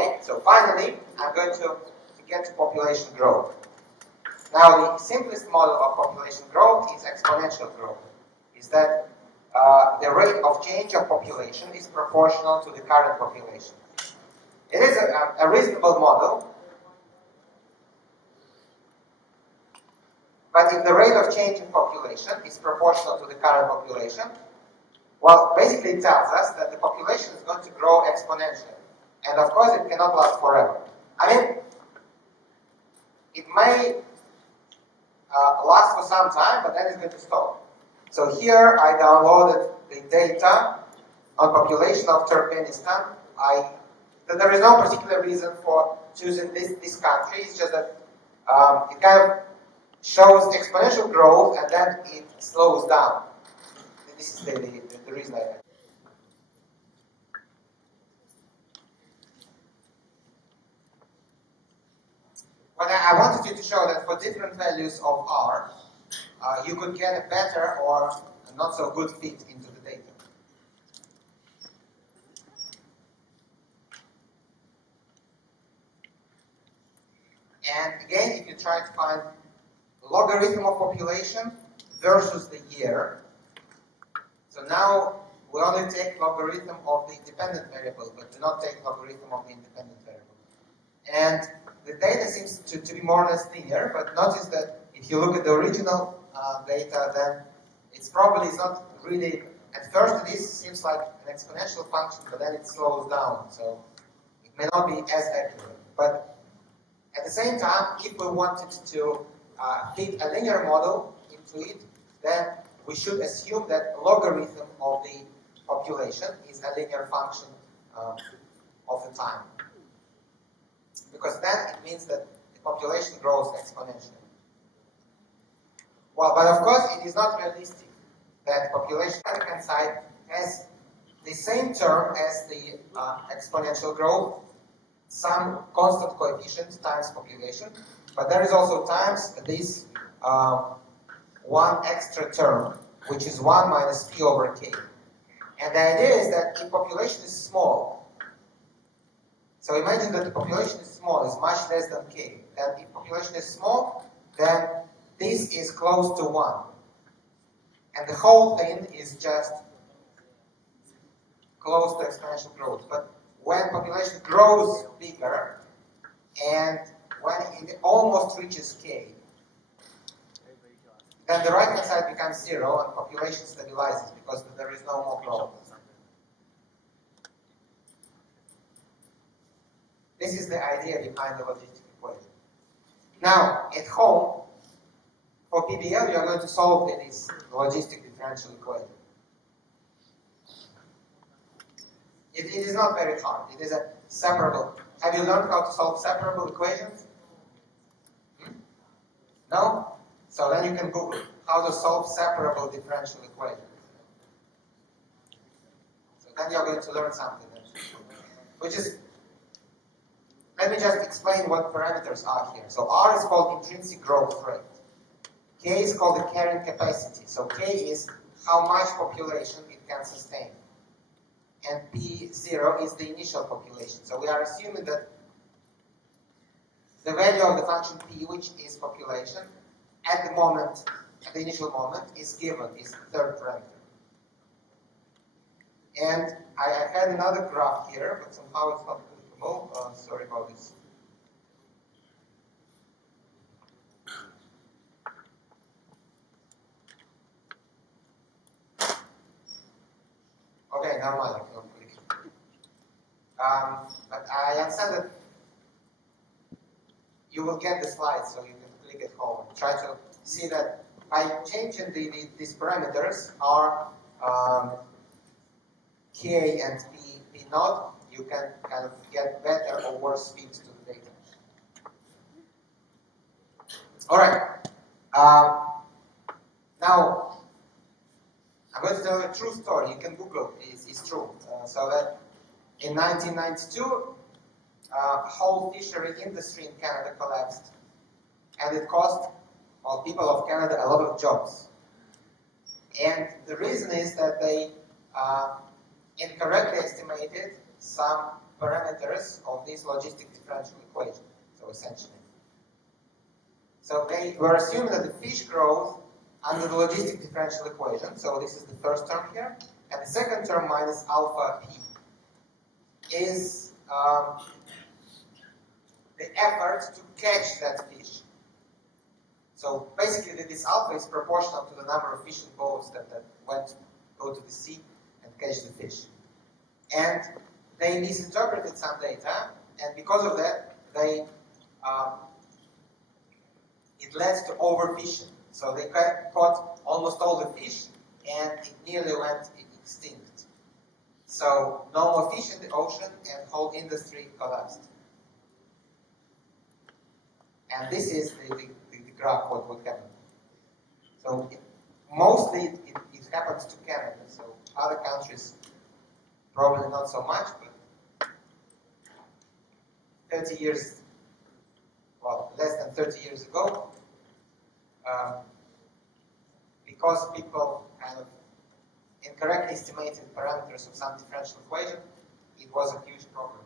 Okay, so finally, I'm going to get to population growth. Now, the simplest model of population growth is exponential growth. Is that the rate of change of population is proportional to the current population. It is a reasonable model, but if the rate of change in population is proportional to the current population, well, basically it tells us that the population is going to grow exponentially. And of course, it cannot last forever. I mean, it may last for some time, but then it's going to stop. So here I downloaded the data on population of Turkmenistan. There is no particular reason for choosing this country. It's just that it kind of shows exponential growth and then it slows down. This is the reason I had. But I wanted you to show that for different values of R, you could get a better or a not so good fit into the data. And again, if you try to find logarithm of population versus the year, so now we only take logarithm of the dependent variable, but do not take logarithm of the independent variable. And the data seems to be more or less linear, but notice that if you look at the original data, then it's not really, at first this seems like an exponential function, but then it slows down, so it may not be as accurate. But at the same time, if we wanted to fit a linear model into it, then we should assume that logarithm of the population is a linear function of the time. Because then it means that the population grows exponentially. Well, but of course it is not realistic that population on the right-hand side has the same term as the exponential growth, some constant coefficient times population, but there is also times this one extra term, which is 1 minus p over k. And the idea is that if population is small, so imagine that the population is small, is much less than k. And if population is small, then this is close to 1. And the whole thing is just close to exponential growth. But when population grows bigger, and when it almost reaches k, then the right-hand side becomes 0 and population stabilizes because there is no more growth. This is the idea behind the logistic equation. Now, at home, for PBL, you are going to solve this logistic differential equation. It is not very hard. It is a separable. Have you learned how to solve separable equations? No? So then you can Google how to solve separable differential equations. So then you're going to learn something. Which is, let me just explain what parameters are here. So R is called intrinsic growth rate. K is called the carrying capacity. So K is how much population it can sustain. And P0 is the initial population. So we are assuming that the value of the function P, which is population, at the moment, at the initial moment, is given, is the third parameter. And I had another graph here, but somehow it's not clickable. Sorry about this. Okay, never mind, I cannot click it. But I understand that you will get the slides, so you can click at home and try to see that by changing these parameters, R, K, and P naught, you can kind of get better or worse fits to the data. All right. Now, I'm going to tell you a true story. You can Google it. It's true. So that in 1992, whole fishery industry in Canada collapsed, and it cost people of Canada a lot of jobs. And the reason is that they incorrectly estimated some parameters of this logistic differential equation, so essentially. So they were assuming that the fish grows under the logistic differential equation, so this is the first term here, and the second term minus alpha p is the effort to catch that fish. So basically this alpha is proportional to the number of fishing boats that go to the sea and catch the fish. And they misinterpreted some data, and because of that, it led to overfishing. So they caught almost all the fish, and it nearly went extinct. So no more fish in the ocean, and the whole industry collapsed. And this is the graph what happened. So mostly it happens to Canada. So other countries probably not so much, but 30 years, well, less than 30 years ago, because people kind of incorrectly estimated parameters of some differential equation, it was a huge problem.